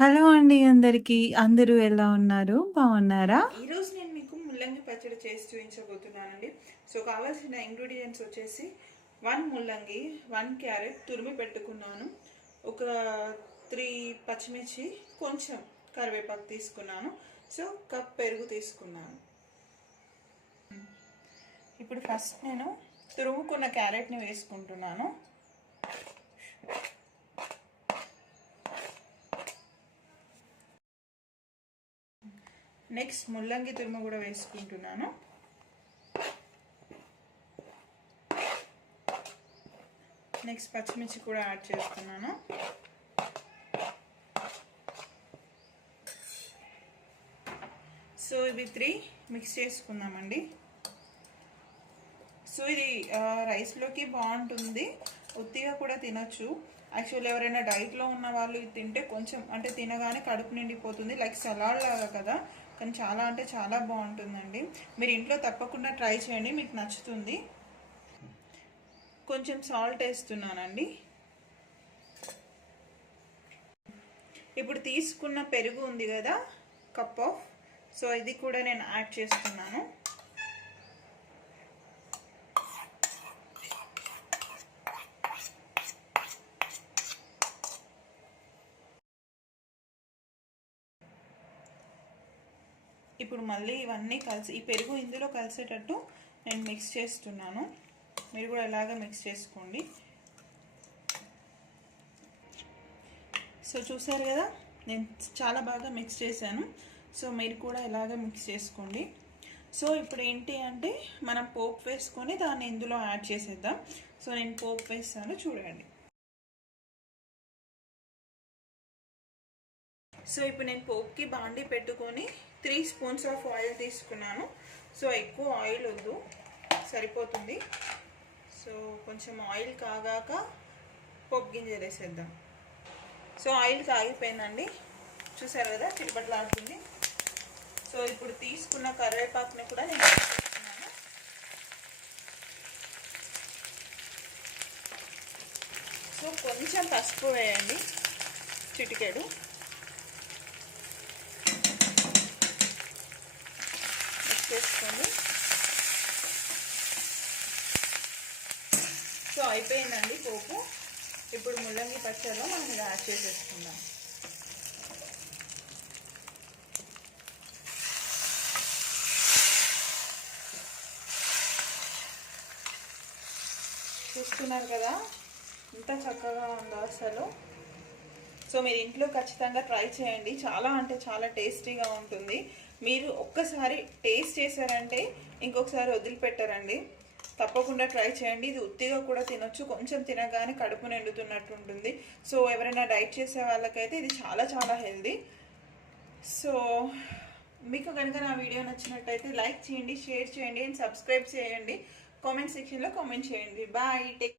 Hello అండి అందరికీ. అందరూ ఎలా ఉన్నారు? బాగున్నారా? ఈరోజు నేను మీకు ముల్లంగి పచ్చడి చేసి చూపించబోతున్నానండి. సో కావాల్సిన ఇంగ్రీడియంట్స్ వచ్చేసి 1 ముల్లంగి, 1 క్యారెట్ తురిమి పెట్టుకున్నాను, ఒక 3 పచ్చిమిర్చి, కొంచెం కరివేపాకు తీసుకున్నాను. సో కప్ పెరుగు తీసుకున్నాను. ఇప్పుడు ఫస్ట్ నేను తురుముకున్న క్యారెట్ని వేసుకుంటున్నాను. నెక్స్ట్ ముల్లంగి తురుము కూడా వేసుకుంటున్నాను. నెక్స్ట్ పచ్చిమిర్చి కూడా యాడ్ చేస్తున్నాను. సో ఇవి 3 మిక్స్ చేసుకుందామండి. సో ఇది రైస్లోకి బాగుంటుంది, ఉత్తిగా కూడా తినచ్చు. యాక్చువల్లీ ఎవరైనా డైట్లో ఉన్న వాళ్ళు ఇది తింటే కొంచెం అంటే తినగానే కడుపు నిండిపోతుంది, లైక్ సలాడ్ లాగా కదా, కానీ చాలా అంటే చాలా బాగుంటుందండి. మీరు ఇంట్లో తప్పకుండా ట్రై చేయండి, మీకు నచ్చుతుంది. కొంచెం సాల్ట్ వేస్తున్నానండి. ఇప్పుడు తీసుకున్న పెరుగు ఉంది కదా, కప్ ఆఫ్, సో ఇది కూడా నేను యాడ్ చేస్తున్నాను. ఇప్పుడు మళ్ళీ ఇవన్నీ కలిసి ఈ పెరుగు ఇందులో కలిసేటట్టు నేను మిక్స్ చేస్తున్నాను. మీరు కూడా ఇలాగ మిక్స్ చేసుకోండి. సో చూసారు కదా, నేను చాలా బాగా మిక్స్ చేశాను. సో మీరు కూడా ఇలాగ మిక్స్ చేసుకోండి. సో ఇప్పుడు ఏంటి అంటే మనం పోపు వేసుకొని దాన్ని ఇందులో యాడ్ చేసేద్దాం. సో నేను పోపు వేస్తాను, చూడండి. సో ఇప్పుడు నేను పోపుకి బాండి పెట్టుకొని 3 స్పూన్స్ ఆఫ్ ఆయిల్ తీసుకున్నాను. సో ఎక్కువ ఆయిల్ వద్దు, సరిపోతుంది. సో కొంచెం ఆయిల్ కాగాక పోపు గింజలు వేసేద్దాం. సో ఆయిల్ కాగిపోయిందండి, చూసారు కదా, చిటపటలాడుతుంది. సో ఇప్పుడు తీసుకున్న కరివేపాకుని కూడా నేను వేసుకున్నాను. సో కొంచెం పసుపు వేయండి, చిటికెడు. చేసుకోండి. సో అయిపోయిందండి పోపు. ఇప్పుడు ముల్లంగి పచ్చడిలో మనం ఇది యాడ్ చేసేసుకుందాం. చూస్తున్నారు కదా ఎంత చక్కగా ఉందో అసలు. సో మీరు ఇంట్లో ఖచ్చితంగా ట్రై చేయండి, చాలా అంటే చాలా టేస్టీగా ఉంటుంది. మీరు ఒక్కసారి టేస్ట్ చేశారంటే ఇంకొకసారి వదిలిపెట్టారండి. తప్పకుండా ట్రై చేయండి. ఇది ఉత్తిగా కూడా తినొచ్చు, కొంచెం తినగానే కడుపు నిండుతున్నట్టు ఉంటుంది. సో ఎవరైనా డైట్ చేసే వాళ్ళకైతే ఇది చాలా చాలా హెల్దీ. సో మీకు కనుక నా వీడియో నచ్చినట్టయితే లైక్ చేయండి, షేర్ చేయండి అండ్ సబ్స్క్రైబ్ చేయండి. కామెంట్ సెక్షన్లో కామెంట్ చేయండి. Bye, take